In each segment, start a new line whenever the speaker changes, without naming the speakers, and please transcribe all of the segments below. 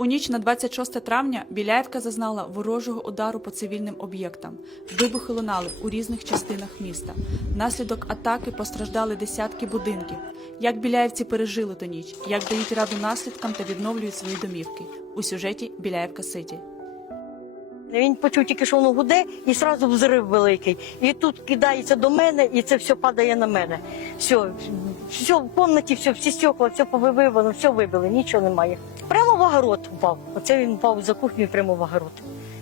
У ніч на 26 травня Біляєвка зазнала ворожого удару по цивільним об'єктам. Вибухи лунали у різних частинах міста. Внаслідок атаки постраждали десятки будинків. Як біляєвці пережили ту ніч, як дають раду наслідкам та відновлюють свої домівки у сюжеті Біляєвка Ситі.
Він почув тільки, що воно гуде, і одразу взрив великий. І тут кидається до мене, і це все падає на мене. Все, все в кімнаті, все, всі стекла, все повививано, все вибили, нічого немає. В огород впав. Оце він впав за кухню прямо в огород.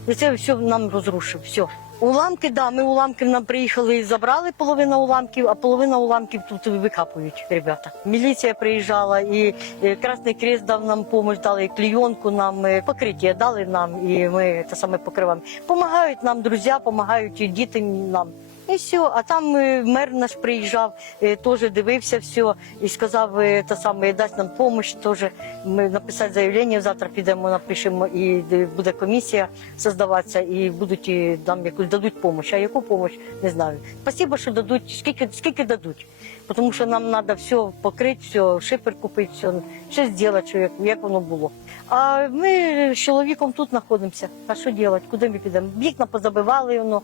І це все нам розрушив. Все. Уламки, да, ми уламки нам приїхали і забрали половину уламків, а половина уламків тут викапують ребята. Міліція приїжджала, і е, Красний Крест дав нам допомогу, дали і клійонку нам, е, покриття дали нам, і ми те саме покриваємо. Помагають нам друзі, допомагають і діти нам. І все, а там е, мер наш приїжджав, е, теж дивився все і сказав, е, те саме дасть нам допомогу. Теж ми написати заявлення. Завтра підемо, напишемо, і буде комісія создаватися, і будуть нам якусь дадуть допомогу. А яку допомогу, не знаю. Спасибо, що дадуть, скільки, скільки дадуть. Тому що нам треба все покрити, все, шипер купити, все, все зробити, що як, як воно було. А ми з чоловіком тут знаходимося. А що робити? Куди ми підемо? Вікна позабивали воно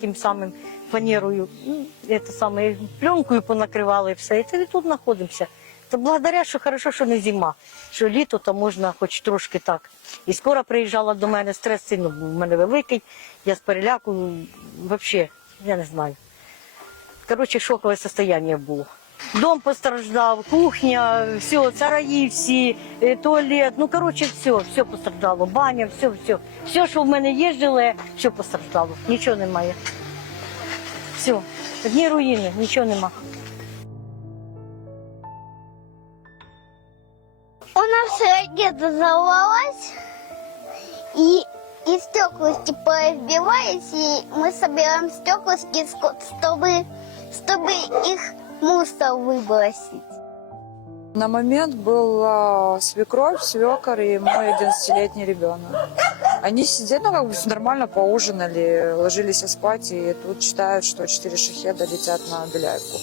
тим самим фанерою, ну, це саме, пленкою понакривали все. І це тут знаходимося. Та благодаря, що хорошо, що не зима, що літо, то можна хоч трошки так. І скоро приїжджала до мене, стрес сильно був у мене великий. Я з переляку, взагалі, я не знаю. Коротше, шокове состояние було. Дом постраждав, кухня, все, сараї всі, е, туалет, ну коротше, все, все постраждало, баня, все, все. Все, що в мене є жиле, все постраждало. Нічого немає. Все, одні руїни, нічого нема.
У нас ракета взорвалась, и, и стеклышки поразбивались, и мы собираем стеклышки, ско- чтобы, чтобы их в мусор выбросить.
На момент была свекровь, свекор и мой 11-летний ребенок. Они сидели, ну, как бы нормально поужинали, ложились спать, и тут считают, что четыре шахеда летят на Беляевку.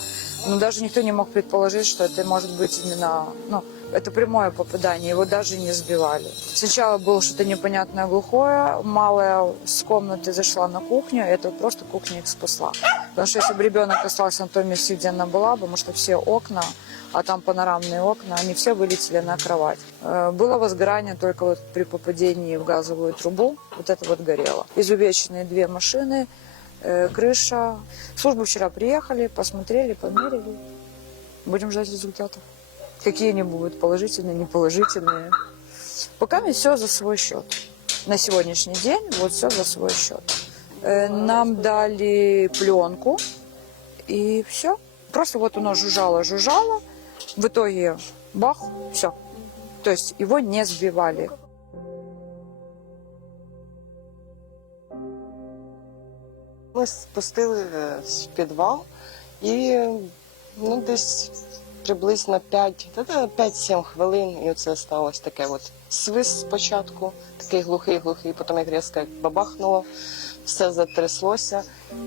Но даже никто не мог предположить, что это может быть именно, ну, это прямое попадание, его даже не сбивали. Сначала было что-то непонятное глухое, малая с комнаты зашла на кухню, и это просто кухня их спасла. Потому что если бы ребенок остался на том месте, где она была, потому что все окна, а там панорамные окна, они все вылетели на кровать. Э, Было возгорание только вот при попадении в газовую трубу, вот это вот горело. Изувеченные две машины, э, крыша. Службы вчера приехали, посмотрели, померили. Будем ждать результатов. Какие они будут, положительные, неположительные. Пока все за свой счет. На сегодняшний день вот все за свой счет. Э, Нам дали пленку и все. Просто вот оно жужжало, жужжало. В итоге бах, все. То есть его не сбивали.
Ми спустили е, в підвал і ну, десь приблизно 5, та, та, 5-7 хвилин, і оце сталося таке от свист спочатку, такий глухий-глухий, потім як різко бабахнуло, все затряслося.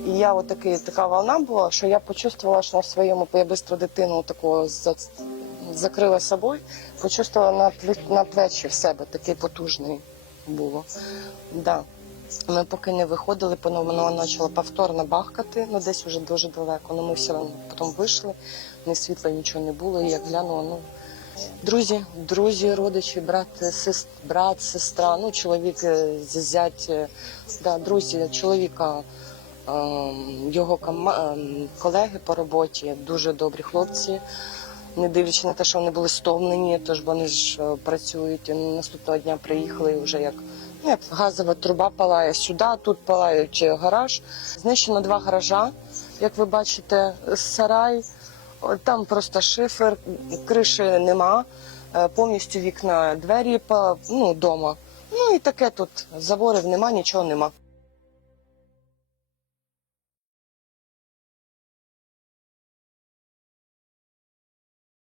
І я от такий, така волна була, що я почувствувала, що на своєму, я швидко дитину такого за, закрила собою, почувствувала на, на плечі в себе такий потужний було. Да. Ми поки не виходили, воно почало повторно бахкати, ну десь вже дуже далеко. Ну ми все одно потім вийшли, ні світла, нічого не було. І як глянула, ну друзі, друзі, родичі, брат, сест, брат, сестра, ну чоловік, е, зять, е, да, друзі, чоловіка, ем, його ем, колеги по роботі, дуже добрі хлопці. Не дивлячись на те, що вони були стомлені, тож вони ж е, працюють. Наступного дня приїхали вже як газова труба палає сюди, тут палають гараж. Знищено два гаража, як ви бачите, сарай. Там просто шифер, криші нема, е, повністю вікна, двері ну, дома. Ну і таке тут заборів нема, нічого нема.